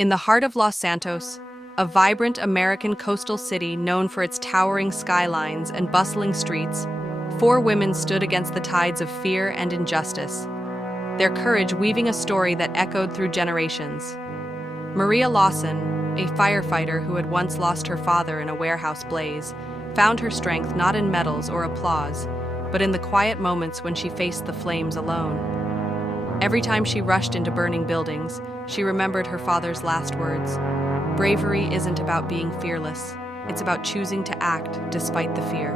In the heart of Los Santos, a vibrant American coastal city known for its towering skylines and bustling streets, four women stood against the tides of fear and injustice, their courage weaving a story that echoed through generations. Maria Lawson, a firefighter who had once lost her father in a warehouse blaze, found her strength not in medals or applause, but in the quiet moments when she faced the flames alone. Every time she rushed into burning buildings, she remembered her father's last words. Bravery isn't about being fearless. It's about choosing to act despite the fear.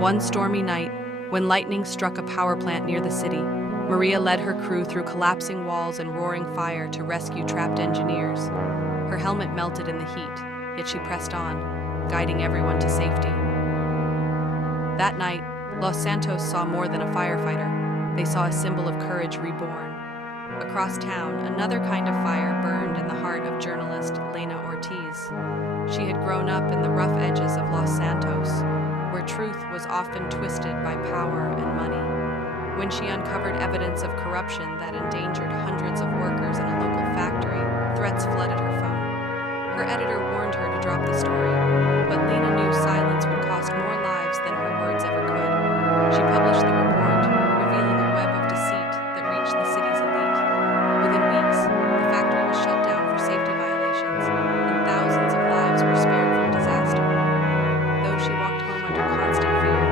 One stormy night, when lightning struck a power plant near the city, Maria led her crew through collapsing walls and roaring fire to rescue trapped engineers. Her helmet melted in the heat, yet she pressed on, guiding everyone to safety. That night, Los Santos saw more than a firefighter. They saw a symbol of courage reborn. Across town, another kind of fire burned in the heart of journalist Lena Ortiz. She had grown up in the rough edges of Los Santos, where truth was often twisted by power and money. When she uncovered evidence of corruption that endangered hundreds of workers in a local factory, threats flooded her phone. Her editor warned her to drop the story, but Lena knew silence would cost more lives than her words ever could. She published the report, revealing a web of deceit that reached the city's elite. Within weeks, the factory was shut down for safety violations, and thousands of lives were spared from disaster. Though she walked home under constant fear,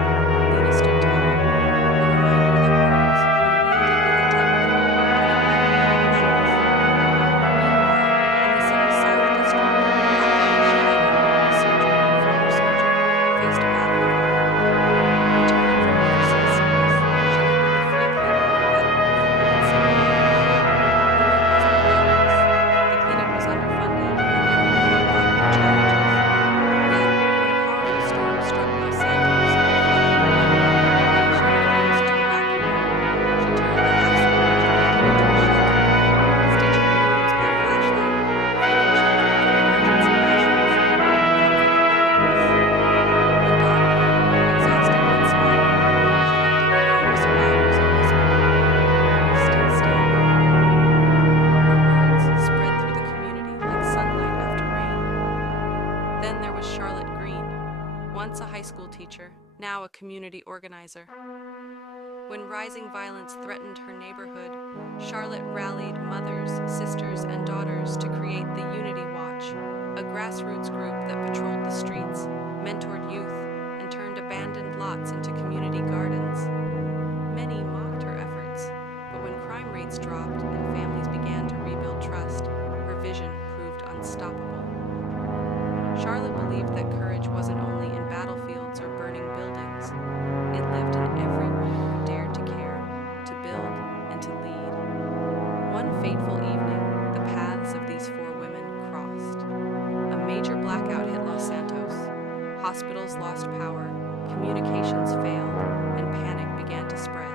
Lena stood tall, a reminder that words, when wielded with integrity, can ignite revolutions. Meanwhile, in the city's South District, a soldier and former soldier, faced a battle of her own. Returning from overseas service, she had been a free cleaner for veterans and single mothers. Her work wasn't glamorous. The clinic was underfunded, and every day brought new challenges. Yet, when a powerful storm struck Los Santos and flooded the nation refused to evacuate. She turned the half-submerged building into a shelter, stitching wounds by flashlight, feeding children from emergency rations, and comforting the hopeless. When dawn came, exhausted but smiling, she looked behind the survivors and whispered, "We still standing." Her words spread through the community like sunlight after rain. Then there was Charlotte Green, once a high school teacher, now a community organizer. When rising violence threatened her neighborhood, Charlotte rallied mothers, sisters, and daughters to create the Unity Watch, a grassroots group that patrolled the streets, mentored youth, and turned abandoned lots into community gardens. Many mocked her efforts, but when crime rates dropped and families began to rebuild trust, her vision proved unstoppable. Charlotte believed that courage wasn't only in battlefields or burning buildings. It lived in everyone who dared to care, to build, and to lead. One fateful evening, the paths of these four women crossed. A major blackout hit Los Santos. Hospitals lost power, communications failed, and panic began to spread.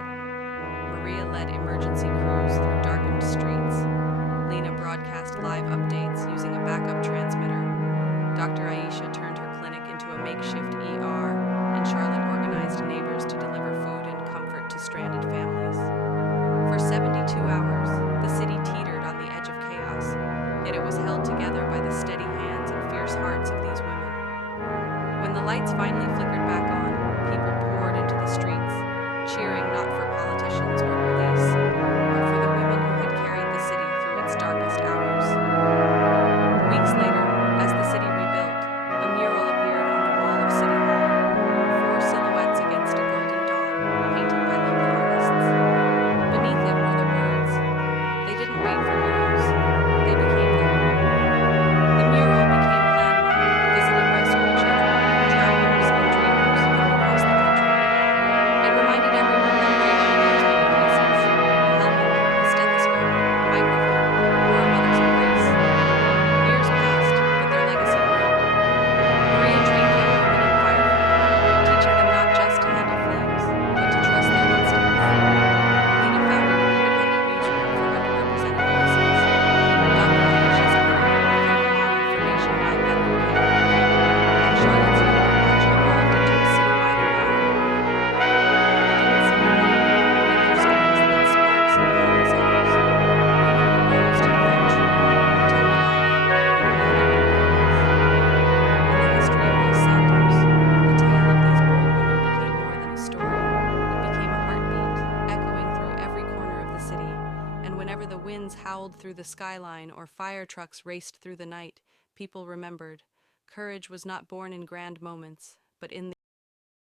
Maria led emergency crews through darkened streets. Lena broadcast live updates using a backup transmitter. Dr. Aisha turned her clinic into a makeshift ER, and Charlotte organized neighbors to deliver food and comfort to stranded families. For 72 hours, the city teetered on the edge of chaos, yet it was held together by the steady hands and fierce hearts of these women. When the lights finally flickered back on, people poured into the streets, cheering not for politicians or police, but for the women who had carried the city through its darkest hours. Weeks later, as the city rebuilt, a mural appeared on the wall of City Hall, four silhouettes against a golden dawn, painted by local artists. Beneath it were the words, "They didn't wait for heroes, they became them." The mural became a landmark, visited by school children, travelers, and dreamers winds howled through the skyline or fire trucks raced through the night, people remembered. Courage was not born in grand moments, but in